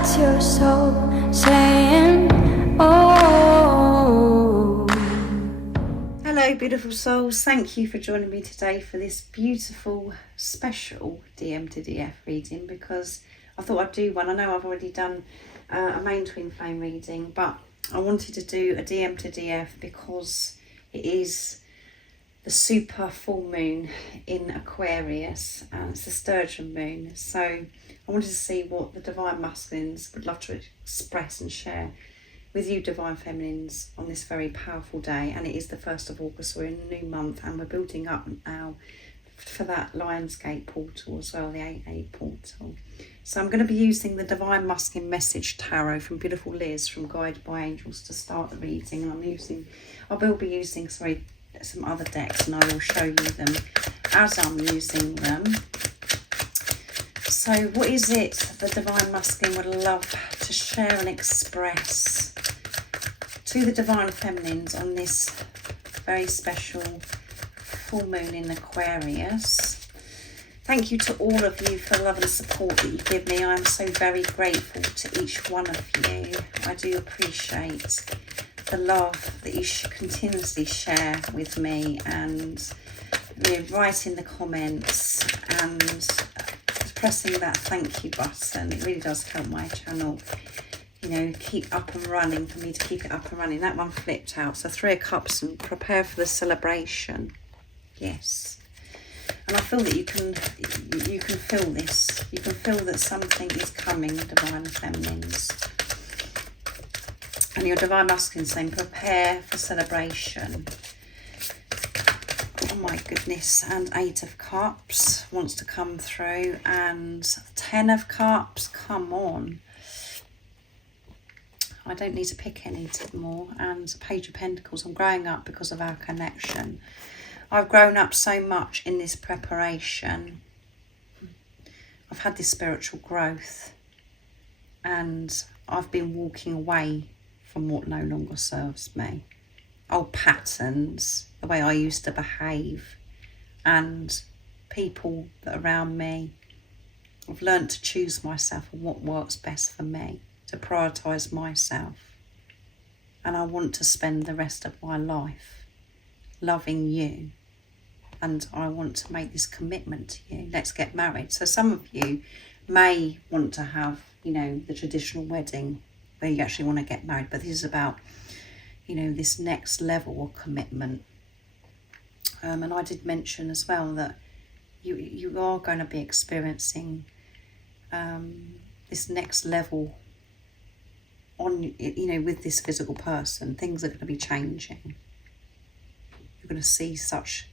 That's your soul saying, oh. Hello beautiful souls, thank you for joining me today for this beautiful special DM to DF reading, because I thought I'd do one. I know I've already done a main twin flame reading, but I wanted to do a DM to DF because it is the super full moon in Aquarius and it's the sturgeon moon. So I wanted to see what the divine masculines would love to express and share with you divine feminines on this very powerful day. And it is the 1st of August, we're in a new month and we're building up now for that Lionsgate portal as well, the 8/8 portal. So I'm going to be using the Divine Masculine Message Tarot from beautiful Liz from Guided by Angels to start the reading. And I will be using some other decks, and I will show you them as I'm using them. So what is it the Divine Masculine would love to share and express to the Divine Feminines on this very special full moon in Aquarius? Thank you to all of you for the love and support that you give me. I am so very grateful to each one of you. I do appreciate the love that you continuously share with me, and write in the comments and pressing that thank you button. It really does help my channel, keep up and running, for me to keep it up and running. That one flipped out, so 3 of Cups and prepare for the celebration. Yes. And I feel that you can feel this. You can feel that something is coming, divine feminines. And your divine masculine saying prepare for celebration. Oh my goodness. And 8 of Cups wants to come through, and 10 of Cups, come on. I don't need to pick any more. And Page of Pentacles, I'm growing up because of our connection. I've grown up so much in this preparation. I've had this spiritual growth, and I've been walking away from what no longer serves me. Old patterns, the way I used to behave, and people that are around me. I've learned to choose myself and what works best for me, to prioritise myself. And I want to spend the rest of my life loving you. And I want to make this commitment to you. Let's get married. So some of you may want to have, the traditional wedding where you actually want to get married. But this is about, this next level of commitment. And I did mention as well that you are going to be experiencing this next level on, with this physical person. Things are going to be changing. You're going to see such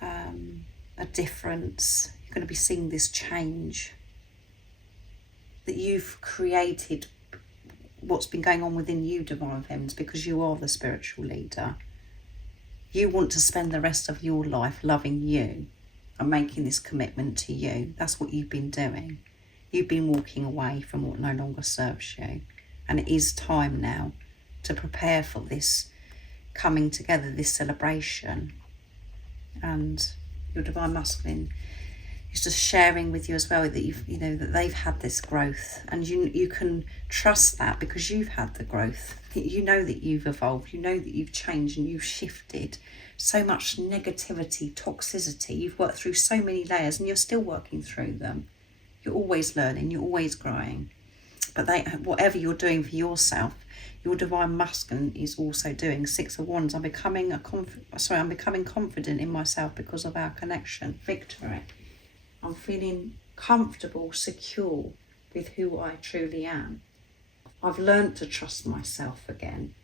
a difference. You're going to be seeing this change that you've created, what's been going on within you, divine feminines, because you are the spiritual leader. You want to spend the rest of your life loving you and making this commitment to you. That's what you've been doing. You've been walking away from what no longer serves you, and it is time now to prepare for this coming together, this celebration. And your divine masculine is just sharing with you as well that that they've had this growth, and you can trust that because you've had the growth. You know that you've evolved, you know that you've changed and you've shifted. So much negativity, toxicity, you've worked through so many layers, and you're still working through them. You're always learning, you're always growing. But whatever you're doing for yourself, your divine masculine is also doing. 6 of Wands, I'm becoming confident in myself because of our connection. Victory. I'm feeling comfortable, secure with who I truly am. I've learned to trust myself again.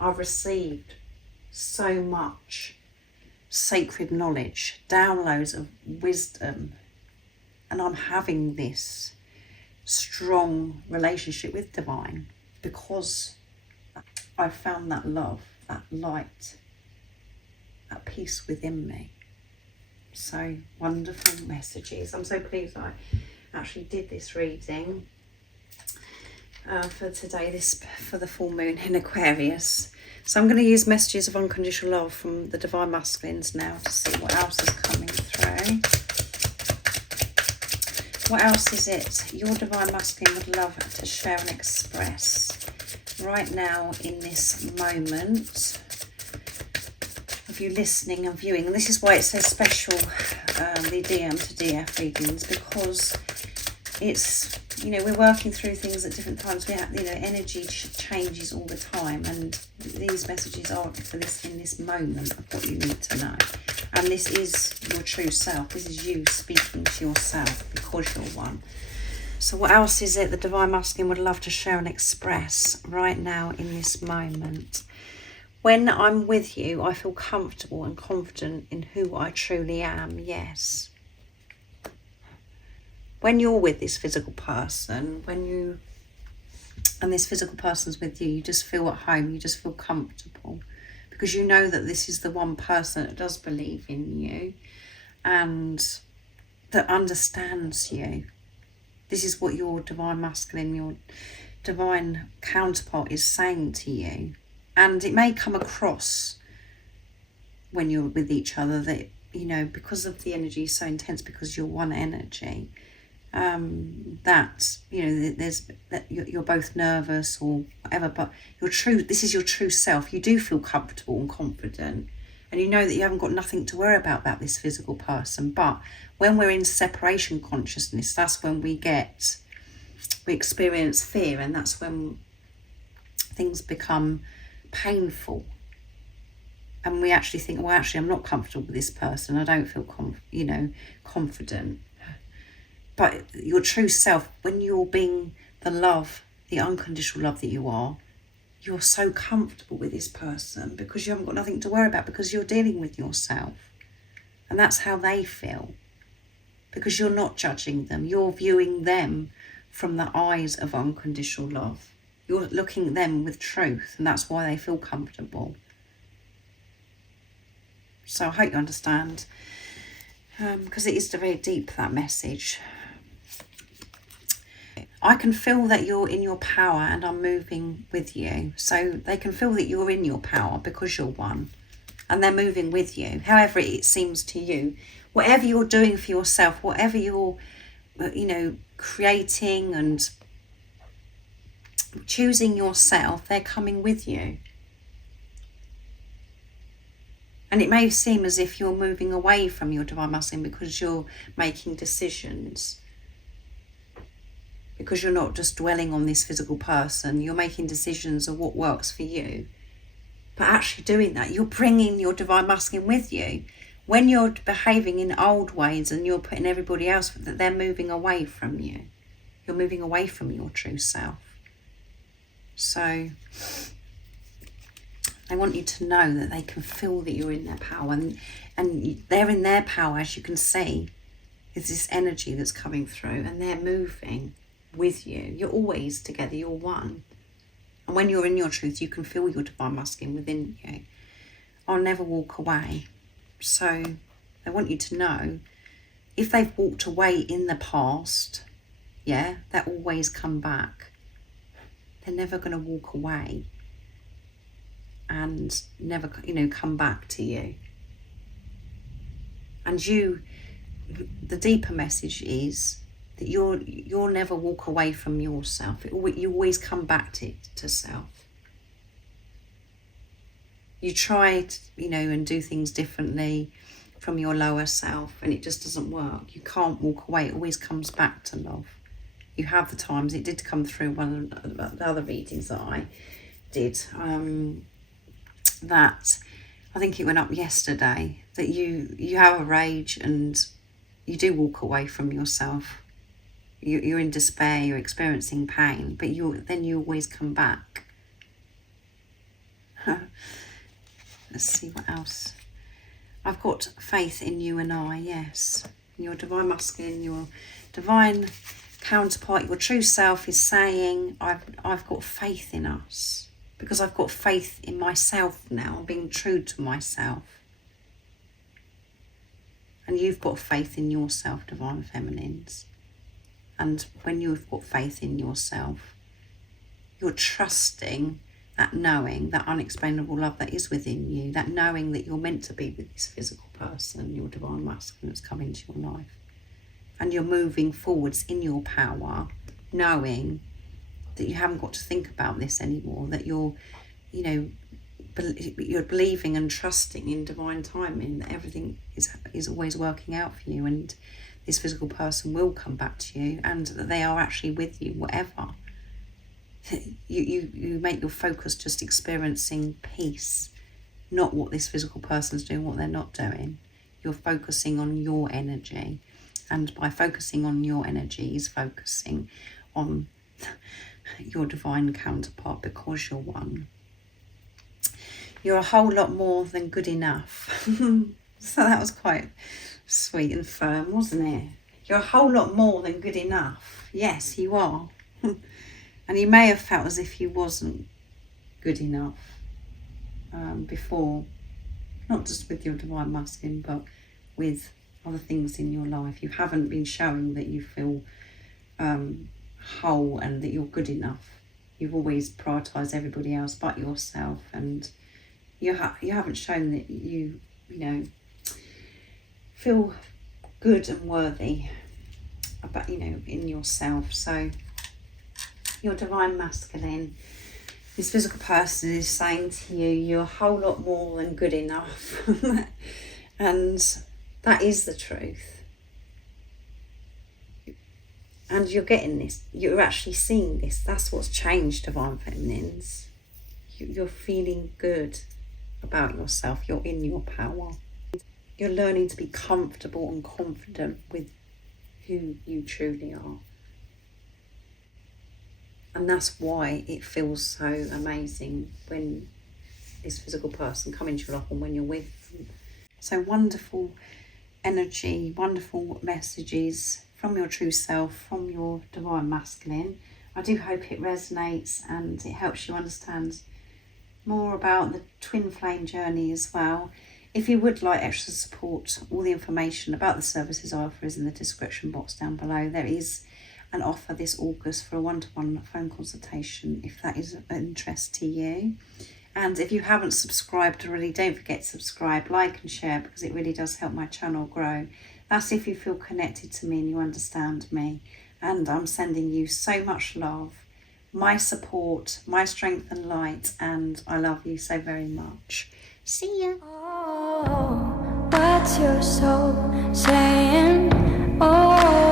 I've received so much sacred knowledge, downloads of wisdom, and I'm having this strong relationship with divine because I've found that love, that light, that peace within me. So wonderful messages. I'm so pleased I actually did this reading for today, for the full moon in Aquarius. So I'm going to use messages of unconditional love from the divine masculines now to see what else is coming through. What else is it your divine masculine would love to share and express right now in this moment of you listening and viewing? And this is why it's so special, the DM to DF readings, because it's, you know, we're working through things at different times. We have, you know, energy changes all the time, and these messages are for this, in this moment, of what you need to know. And this is your true self. This is you speaking to yourself, because you're one. So what else is it the divine masculine would love to share and express right now in this moment? When I'm with you, I feel comfortable and confident in who I truly am. Yes. When you're with this physical person, and this physical person's with you, you just feel at home, you just feel comfortable, because you know that this is the one person that does believe in you and that understands you. This is what your divine masculine, your divine counterpart is saying to you. And it may come across when you're with each other that, you know, because of the energy is so intense, because you're one energy, that, you know, that you're both nervous or whatever, but this is your true self. You do feel comfortable and confident, and you know that you haven't got nothing to worry about this physical person. But when we're in separation consciousness, that's when we experience fear, and that's when things become painful, and we actually think, well, actually I'm not comfortable with this person, I don't feel confident. But your true self, when you're being the love, the unconditional love that you're so comfortable with this person, because you haven't got nothing to worry about, because you're dealing with yourself. And that's how they feel, because you're not judging them, you're viewing them from the eyes of unconditional love. You're looking at them with truth, and that's why they feel comfortable. So I hope you understand, because it is very deep, that message. I can feel that you're in your power, and I'm moving with you. So they can feel that you're in your power because you're one, and they're moving with you. However it seems to you, whatever you're doing for yourself, whatever you're, you know, creating and choosing yourself, they're coming with you. And it may seem as if you're moving away from your divine masculine because you're making decisions, because you're not just dwelling on this physical person, you're making decisions of what works for you. But actually doing that, you're bringing your divine masculine with you. When you're behaving in old ways and you're putting everybody else, that they're moving away from you. You're moving away from your true self. So I want you to know that they can feel that you're in their power, and they're in their power, as you can see. There's this energy that's coming through, and they're moving with you. You're always together, you're one. And when you're in your truth, you can feel your divine masculine within you. I'll never walk away. So I want you to know, if they've walked away in the past, yeah, they'll always come back. They're never going to walk away and never, you know, come back to you. And you, the deeper message is that you'll never walk away from yourself. You always come back to self. You try to, you know, and do things differently from your lower self, and it just doesn't work. You can't walk away. It always comes back to love. You have the times. It did come through one of the other readings that I did. That I think it went up yesterday. That you have a rage and you do walk away from yourself. You're in despair, you're experiencing pain, but then you always come back. Let's see what else. I've got faith in you and I, yes. Your divine masculine, your divine counterpart, your true self is saying, I've got faith in us, because I've got faith in myself now. I'm being true to myself. And you've got faith in yourself, divine feminines. And when you've got faith in yourself, you're trusting that knowing, that unexplainable love that is within you, that knowing that you're meant to be with this physical person, your divine masculine that's come into your life. and you're moving forwards in your power, knowing that you haven't got to think about this anymore, that you're, you know, you're believing and trusting in divine timing, that everything is always working out for you, and this physical person will come back to you, and that they are actually with you, whatever. You make your focus just experiencing peace, not what this physical person's doing, what they're not doing. You're focusing on your energy, and by focusing on your energy is focusing on your divine counterpart, because you're one. You're a whole lot more than good enough. So that was quite sweet and firm, wasn't it? You're a whole lot more than good enough. Yes, you are. And you may have felt as if you wasn't good enough before, not just with your divine masculine, but with other things in your life. You haven't been showing that you feel whole and that you're good enough. You've always prioritised everybody else but yourself, and you haven't shown that you know, feel good and worthy about, you know, in yourself. So your divine masculine, this physical person, is saying to you, you're a whole lot more than good enough. And that is the truth. And you're getting this, you're actually seeing this. That's what's changed, divine feminines. You're feeling good about yourself. You're in your power. You're learning to be comfortable and confident with who you truly are. And that's why it feels so amazing when this physical person comes into your life and when you're with them. So wonderful energy, wonderful messages from your true self, from your divine masculine. I do hope it resonates and it helps you understand more about the twin flame journey as well. If you would like extra support, all the information about the services I offer is in the description box down below. There is an offer this August for a one-to-one phone consultation if that is of interest to you. And if you haven't subscribed already, don't forget to subscribe, like and share, because it really does help my channel grow. That's if you feel connected to me and you understand me. And I'm sending you so much love, my support, my strength and light, and I love you so very much. See ya. Oh, what's your soul saying? Oh.